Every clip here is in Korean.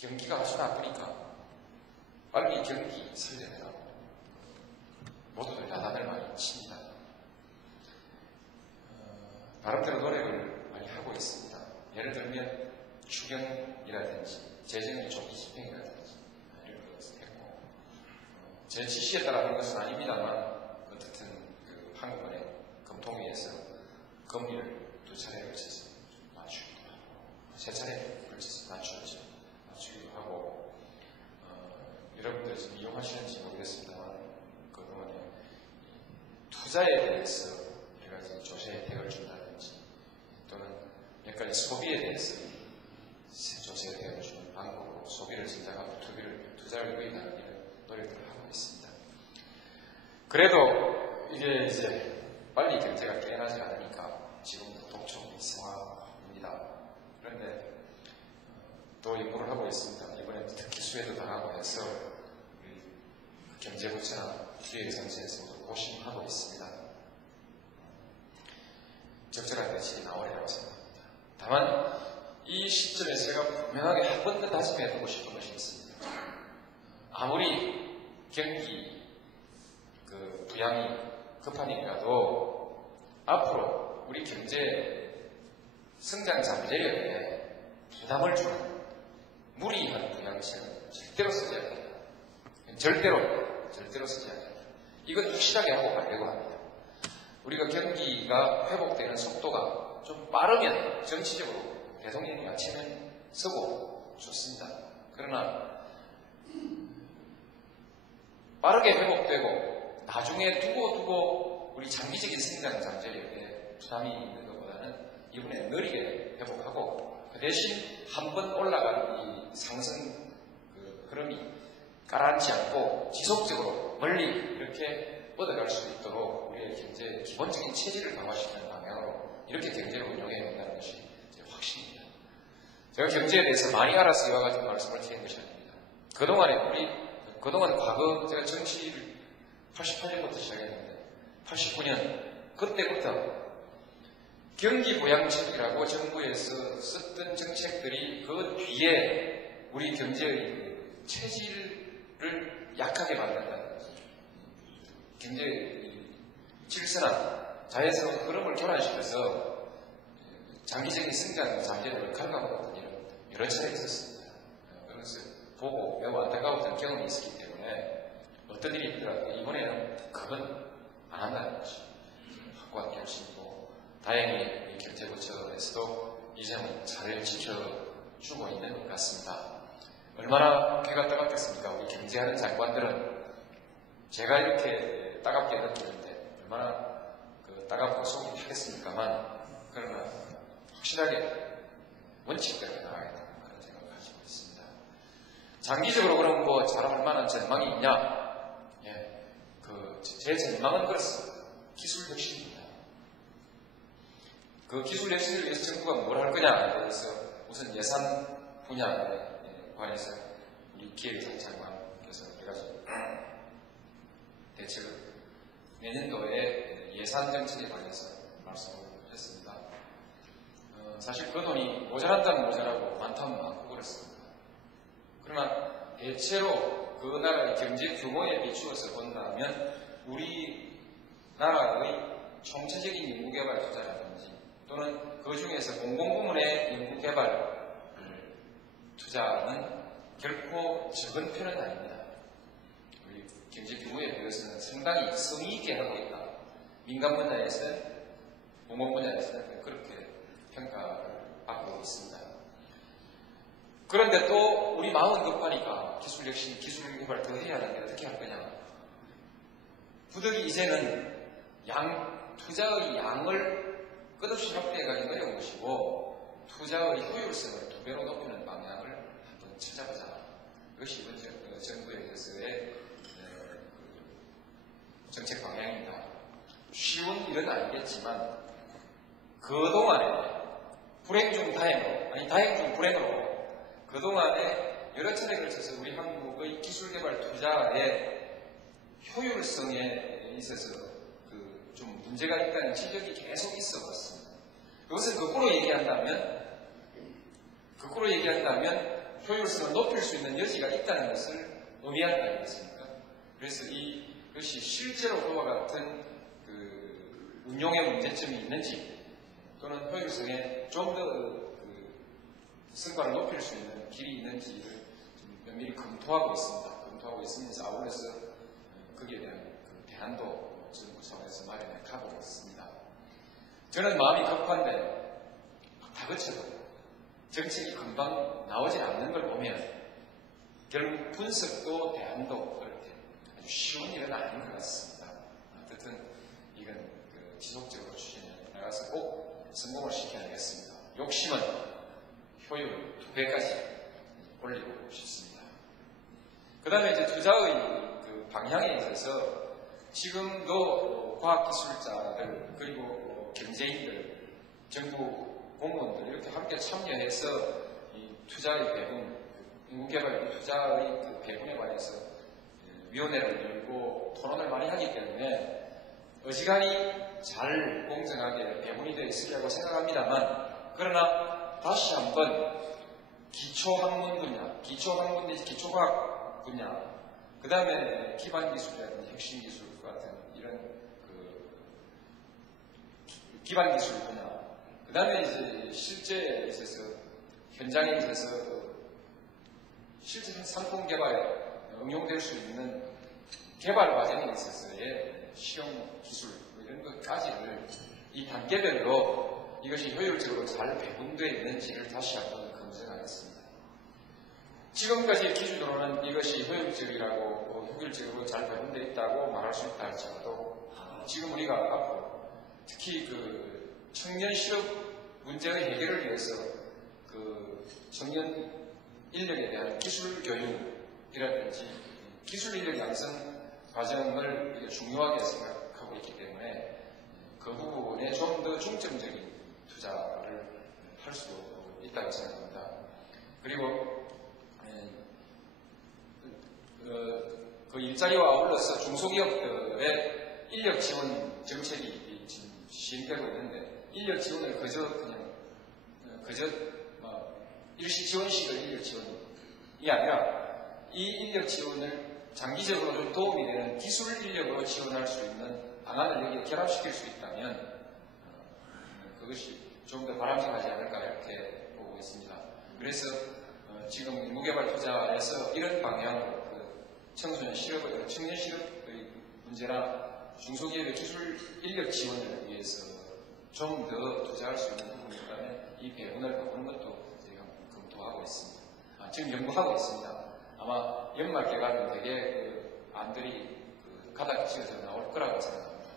경기가 아주 나쁘니까 빨리 경기 살려내라고 모두들 야단을 많이 칩니다. 나름대로 노력을 많이 하고 있습니다. 예를 들면 추경이라든지 재정의 조기 집행이라든지 이런 것을 했고, 제 지시에 따라 하는 것은 아닙니다만 어쨌든 그 한국은행 금통위에서 금리를 2차례 걸쳐서 낮추기도 하고 3차례 걸쳐서 낮추기도 하고, 여러분들이 지금 이용하시는지 모르겠습니다만 그동안에 투자에 대해서 여러 가지 조세 혜택을 준다든지 또는 몇 가지 소비에 대해서 조세 혜택을 주는 방법으로 소비를 진작하고 투자를 유인하는 이런 노력들을 하고 있습니다. 그래도 이게 이제 빨리 경제가 깨어나지 않으니까 지금도 독촉 상황입니다. 그런데 또 연구를 하고 있습니다. 이번에 특히 수혜도 당하고 해서 우리 경제부처나 기획정치에서도 고심하고 있습니다. 적절한 대책이 나오리라고 생각합니다. 다만 이 시점에 제가 분명하게 한 번 더 다짐해두고 싶은 것이 있습니다. 아무리 경기 부양이 급한 일이라도 앞으로 우리 경제 성장 잠재력에 부담을 주는 무리한 부양책은 절대로 쓰지 않는다. 절대로 쓰지 않는다. 이건 확실하게 하고 가려고 합니다. 우리가 경기가 회복되는 속도가 좀 빠르면 정치적으로 대통령이 아침에 서고 좋습니다. 그러나 빠르게 회복되고 나중에 두고 우리 장기적인 성장 잠재력에 부담이 있는 것보다는 이번에 느리게 회복하고 그 대신 한번 올라간 이 상승 흐름이 가라앉지 않고 지속적으로 멀리 이렇게 뻗어갈 수 있도록 우리의 경제의 기본적인 체질을 강화시키는 방향으로 이렇야 경제를 운영해야 된다는 것이 제 확신입니다. 제가 경제에 대해서 많이 알아서 이와 같은 말씀을 드린 것이 아닙니다. 그동안 과거 제가 정치를 88년부터 시작했는데 89년 그때부터 경기부양책이라고 정부에서 썼던 정책들이 그 뒤에 우리 경제의 체질을 약하게 만든다는 거죠. 굉장히 질서나 자연스러운 흐름을 교란시켜서 장기적인 성장 잠재력을 갉아먹었던 일은 여러 차례 있었습니다. 그런 것을 보고 매우 안타까웠던 경험이 있었기 때문에 어떤 일이 있더라도 이번에는 그건 안 한다는 것이 확고한 결심이고, 다행히 경제부처에서도 이 점은 잘 지켜주고 있는 것 같습니다. 얼마나 귀가 따갑겠습니까? 우리 경제하는 장관들은 제가 이렇게 따갑게 느끼는데 얼마나 따갑고 속이 타겠습니까만, 그러나 확실하게 원칙대로 나가야겠다 그런 생각을 가지고 있습니다. 장기적으로 그럼 뭐 잘할 만한 전망이 있냐? 제 전망은 그렇습니다. 기술 혁신입니다. 그 기술 혁신을 위해서 정부가 뭘 할 거냐에 대해서 우선 예산 분야에 관해서 우리 기획장관께서 여러 가지 대책을 내년도에 예산 정책에 관해서 말씀을 했습니다. 사실 그 돈이 모자란다면 모자라고 많다면 많고 그렇습니다. 그러나 대체로 그 나라의 경제 규모에 비추어서 본다면 우리나라의 총체적인 연구개발 투자라든지 또는 그 중에서 공공부문의 연구개발 투자는 결코 적은 편은 아닙니다. 우리 경제 규모에 비해서는 상당히 성의 있게 하고 있다. 민간 분야에서는, 공공 분야에서는 그렇게 평가를 받고 있습니다. 그런데 또 우리 마음은 급하니까 기술 혁신, 기술 개발 더 해야 하는데 어떻게 할 거냐. 부득이 이제는 투자의 양을 끝없이 확대해가기 어려운 것이고 투자의 효율성을 2배로 높이는 방향을 한번 찾아보자. 이것이 이번 정부에서의 정책 방향입니다. 쉬운 일은 아니겠지만 그동안에 불행 중 다행으로, 아니 다행 중 불행으로 그동안에 여러 차례 걸쳐서 우리 한국의 기술개발 투자의 효율성에 있어서 좀 문제가 있다는 지적이 계속 있어 왔습니다. 그것을 거꾸로 얘기한다면 효율성을 높일 수 있는 여지가 있다는 것을 의미한다 아니겠습니까? 그래서 이것이 실제로 그와 같은 그 운용의 문제점이 있는지 또는 효율성에 좀 더 성과를 높일 수 있는 길이 있는지를 면밀히 검토하고 있습니다. 검토하고 있으면서 아울러서 거기에 대한 그 대안도 정부 차원에서 마련해 가고 있습니다. 저는 마음이 급한데 다 거쳐도 정책이 금방 나오지 않는 걸 보면 결국 분석도 대안도 그렇게 아주 쉬운 일은 아닌 것 같습니다. 어쨌든 이건 그 지속적으로 추진해 나가서 꼭 성공을 시켜야겠습니다. 욕심은 효율 2배까지 올리고 싶습니다. 그 다음에 이제 투자의 그 방향에 있어서 지금도 과학기술자들 그리고 경제인들, 정부 공무원들 이렇게 함께 참여해서 이 투자의 배분, 연구개발 투자의 그 배분에 관해서 위원회를 열고 토론을 많이 하기 때문에 어지간히 잘 공정하게 배분이 되어 있으리라고 생각합니다만 그러나 다시 한번 기초학문 분야, 기초학문 내지 기초과학 분야, 그 다음에 기반기술이라든지 핵심기술 같은 이런 그 기반기술 분야, 그 다음에 이제 실제에 있어서 현장에 있어서 실제 상품 개발에 응용될 수 있는 개발 과정에 있어서의 실용 기술 이런 것까지를 이 단계별로 이것이 효율적으로 잘 배분되어 있는지를 다시 한번 검증하겠습니다. 지금까지 기준으로는 이것이 효율적이라고 효율적으로 잘 배분되어 있다고 말할 수 있다 할지라도 지금 우리가 앞으로 특히 그 청년 실업 문제의 해결을 위해서 그 청년 인력에 대한 기술 교육이라든지 기술 인력 양성 과정을 중요하게 생각하고 있기 때문에 그 부분에 좀 더 중점적인 투자를 할 수 있다고 생각합니다. 그리고 그 일자리와 아울러서 중소기업들의 인력 지원 정책이 지금 시행되고 있는데 인력 지원을 그저 일시 지원식의 인력 지원이 아니라 이 인력 지원을 장기적으로 좀 도움이 되는 기술 인력으로 지원할 수 있는 방안을 여기에 결합시킬 수 있다면 그것이 좀 더 바람직하지 않을까 이렇게 보고 있습니다. 그래서 지금 연구개발 투자에서 이런 방향으로 청소년 실업의 청년 실업의 문제나 중소기업의 기술 인력 지원을 위해서 좀 더 투자할 수 있는 부분이 있다면 이 배분을 바꾸는 것도 저희가 검토하고 있습니다. 지금 연구하고 있습니다. 아마 연말 개발은 되게 안들이 가닥 지어서 나올 거라고 생각합니다.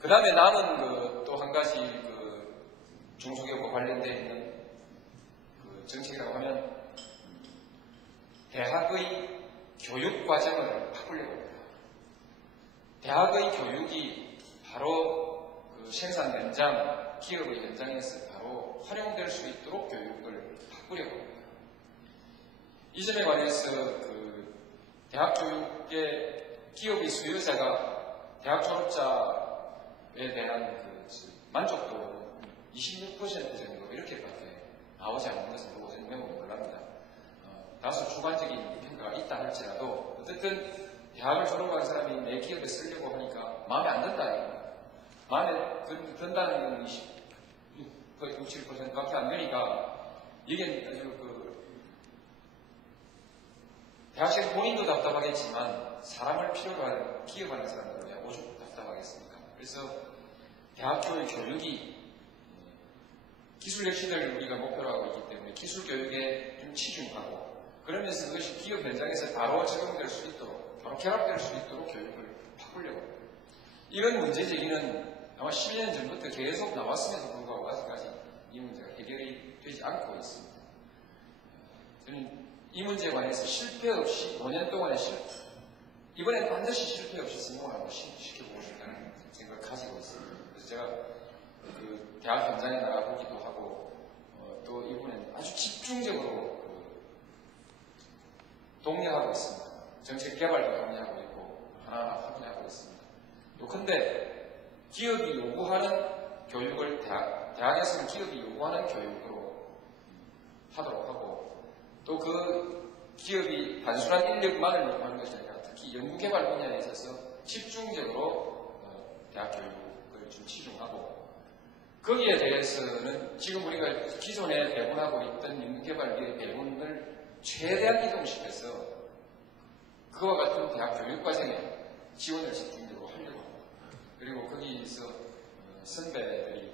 그 다음에 남은 또 한 가지 중소기업과 관련되어 있는 정책이라고 하면 대학의 교육 과정을 바꾸려고 합니다. 대학의 교육이 바로 생산 현장, 기업의 현장에서 바로 활용될 수 있도록 교육을 바꾸려고 합니다. 이 점에 관해서 대학 교육의 기업의 수요자가 대학 졸업자에 대한 만족도는 26% 정도 이렇게밖에 나오지 않는 것을 보고 저는 매우 놀랍니다. 다소 주관적인 평가가 있다 할지라도 어쨌든 대학을 졸업한 사람이 내 기업에 쓰려고 하니까 마음에 안 든다. 마음에 든다는 건 거의 67%밖에 안 되니까 이게 아주 대학생 본인도 답답하겠지만 사람을 필요로 하는 기업하는 사람들은 오죽 답답하겠습니까? 그래서 대학교의 교육이 기술력 시대를 우리가 목표로 하고 있기 때문에 기술 교육에 좀 치중하고 그러면서 그것이 기업 현장에서 바로 적용될 수 있도록 바로 결합될 수 있도록 교육을 바꾸려고 합니다. 이런 문제 제기는 아마 10년 전부터 계속 나왔음에도 불구하고 아직까지 이 문제가 해결이 되지 않고 있습니다. 저는 이 문제에 관해서 실패 없이 5년 동안의 이번엔 반드시 실패 없이 성공을 한번 시켜보고 싶다는 생각을 가지고 있습니다. 그래서 제가 대학 현장에 나가보기도 하고 또 이번엔 아주 집중적으로 독려하고 있습니다. 정책 개발도 독려하고 있고 하나하나 확인하고 있습니다. 또 근데 기업이 요구하는 교육을 대학에서는 기업이 요구하는 교육으로 하도록 하고 또 그 기업이 단순한 인력만을 요구하는 것이 아니라 특히 연구개발 분야에 있어서 집중적으로 대학 교육을 좀 치중하고 거기에 대해서는 지금 우리가 기존에 배분하고 있던 연구개발비의 배분을 최대한 이동시켜서 그와 같은 대학 교육과정에 지원을 집중적으로 하려고 합니다. 그리고 거기서 선배들이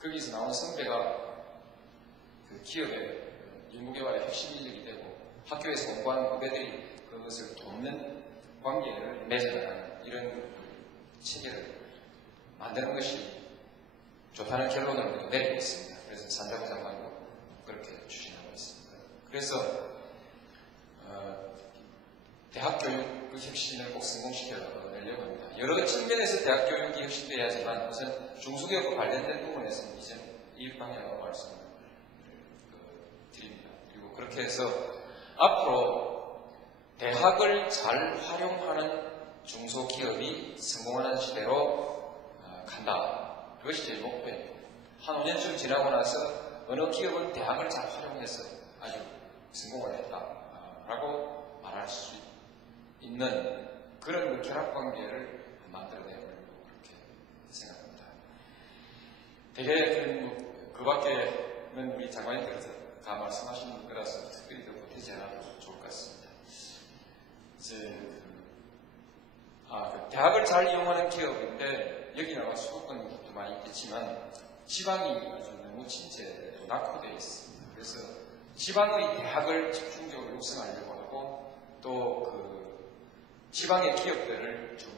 거기서 나온 선배가 그 기업의 연구개발의 핵심 인력이 되고 학교에서 공부하는 후배들이 그것을 돕는 관계를 맺어나가는 이런 체계를 만드는 것이 좋다는 결론을 내리고 있습니다. 그래서 산자부 장관도 그렇게 추진하고 있습니다. 그래서 대학 교육 그 혁신을 꼭 성공시켜내려고 합니다. 여러 측면에서 대학 교육이 혁신되어야 하지만 우선 중소기업과 관련된 부분에서는 이제 이 방향으로 말씀을 드립니다. 그리고 그렇게 해서 앞으로 대학을 잘 활용하는 중소기업이 성공하는 시대로 간다. 그것이 제 목표입니다. 한 5년쯤 지나고 나서 어느 기업은 대학을 잘 활용해서 아주 성공을 했다라고 말할 수 있는 그런 결합관계를 만들어내려고 그렇게 생각합니다. 대개 그 밖에는 우리 장관님께서 다 말씀하신 거라서 특별히 더 보태지 않아도 좋을 것 같습니다. 이제 대학을 잘 이용하는 기업인데 여기 나와 수도권 것도 많이 있겠지만 지방이 아주 너무 침체되고 낙후되어 있습니다. 그래서 지방의 대학을 집중적으로 육성하려고 하고 또 그 지방의 기업들을 좀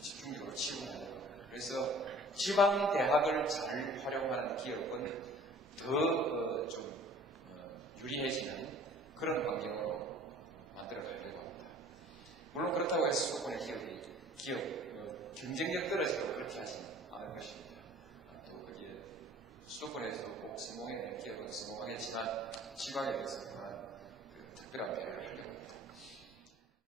집중적으로 지원하려고 합니다. 그래서 지방 대학을 잘 활용하는 기업은 더 좀 유리해지는 그런 환경으로 만들어가려고 합니다. 물론 그렇다고 해서 수도권의 기업 경쟁력 떨어지고 그렇게 하지는 않을 것입니다. 또 거기에 수도권에서 꼭 성공해낸 기업은 성공하겠지만 지방에 대해서는 특별한 배려를 하려고 합니다.